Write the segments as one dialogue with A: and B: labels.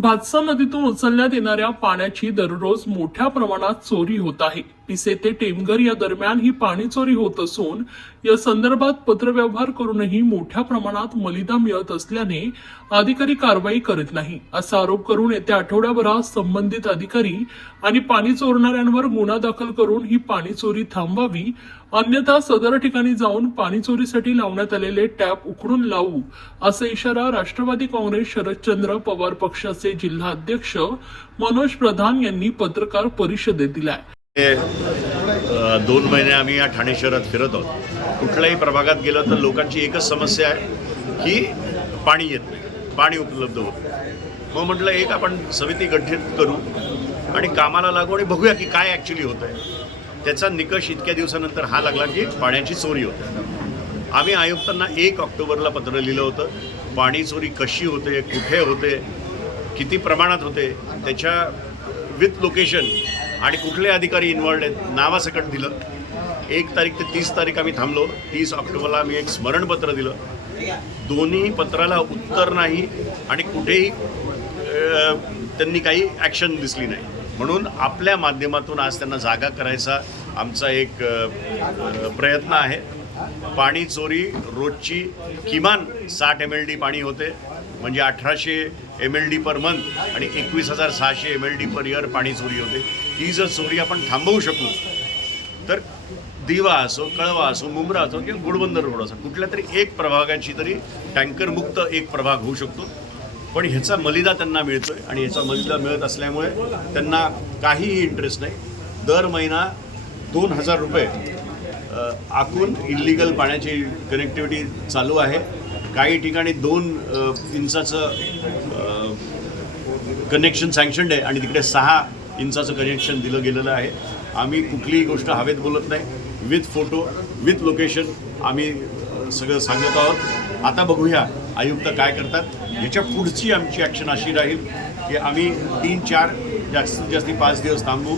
A: भातसा नदीतून उचलण्यात येणाऱ्या पाण्याची दररोज मोठ्या प्रमाणात चोरी होत आहे. पिसे ते टेमघर या दरम्यान ही पाणी चोरी होत असून या संदर्भात पत्रव्यवहार करूनही मोठ्या प्रमाणात मलिदा मिळत असल्याने अधिकारी कारवाई करत नाही. असा आरोप करून येत्या आठवड्याभरात संबंधित अधिकारी आणि पाणी चोरणाऱ्यांवर गुन्हा दाखल करून ही पाणी चोरी थांबवावी अन्यथा सदर ठिकाणी जाऊन पाणी चोरीसाठी लावण्यात आलेले टॅप उकडून लावू असा इशारा राष्ट्रवादी काँग्रेस शरदचंद्र पवार पक्षाचे जिल्हा अध्यक्ष मनोज प्रधान यांनी पत्रकार परिषदेत दिलाय.
B: दोन महिने आम्ही या ठाणे शहरात फिरत आहोत. कुठल्याही प्रभागात गेलं तर लोकांची एकच समस्या आहे की पाणी येत नाही पाणी उपलब्ध होत मग म्हटलं एक आपण समिती गठीत करू आणि कामाला लागू आणि बघूया की काय ॲक्च्युली होत आहे त्याचा निकष इतक्या दिवसानंतर हा लागला की पाण्याची चोरी होते. आम्ही आयुक्तांना एक ऑक्टोबरला पत्र लिहिलं होतं. पाणी चोरी कशी होते कुठे होते किती प्रमाणात होते त्याच्या विथ लोकेशन आणि कुठले अधिकारी इन्वॉल्ड आहेत नावासकट दिलं. एक तारीख ते तीस तारीख आम्ही थांबलो. तीस ऑक्टोबरला आम्ही एक स्मरणपत्र दिलं. दोन्ही पत्राला उत्तर नाही आणि कुठेही त्यांनी काही ॲक्शन दिसली नाही. म्हणून आपल्या माध्यमातून आज त्यांना जागा करायचा आमचा एक प्रयत्न आहे. पाणी चोरी रोजची किमान साठ एम एल डी पाणी होते. म्हणजे अठराशे M L D per month आणि एकवीस हजार सहाशे M L D per year पाणी चोरी होते. ही जर चोरी आपण थांबवू शकू तर दिवा असो कळवा असो मुंब्रा असो किंवा गुडबंदर रोड असो कुठल्या तरी एक प्रभागाची तरी टँकरमुक्त एक प्रभाग होऊ शकतो. पण ह्याचा मलिदा त्यांना मिळतोय आणि ह्याचा मलिदा मिळत असल्यामुळे त्यांना काहीही इंटरेस्ट नाही. दर महिना दोन हजार रुपये अ, आखून पाण्याची कनेक्टिव्हिटी चालू आहे. काही ठिकाणी दोन इंचाचं कनेक्शन सँक्शनड आहे आणि तिकडे सहा इंचाचं कनेक्शन दिलं गेलेलं आहे. आम्ही कुठलीही गोष्ट हवेत बोलत नाही. विथ फोटो विथ लोकेशन आम्ही सगळं सांगत आहोत. आता बघूया आयुक्त काय करतात? याच्या पुढची आमची ॲक्शन अशी राहील की आम्ही तीन चार जास्तीत जास्त पाच दिवस थांबू.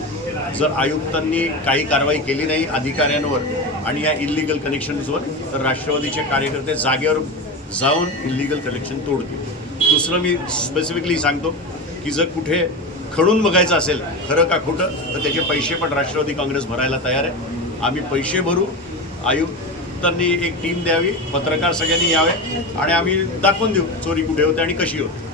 B: जर आयुक्तांनी काही कारवाई केली नाही अधिकाऱ्यांवर आणि या इलिगल कनेक्शन्सवर तर राष्ट्रवादीचे कार्यकर्ते जागेवर जाऊन इलिगल कनेक्शन तोडतील. दुसरं मी स्पेसिफिकली सांगतो की जर कुठे खडून बघायचं असेल खरं का खोटं तर त्याचे पैसे पण राष्ट्रवादी काँग्रेस भरायला तयार आहे. आम्ही पैसे भरू आयुक्त आयुक्तांनी एक टीम द्यावी पत्रकार सगळ्यांनी यावे आणि आम्ही दाखवून देऊ चोरी कुठे होते आणि कशी होते.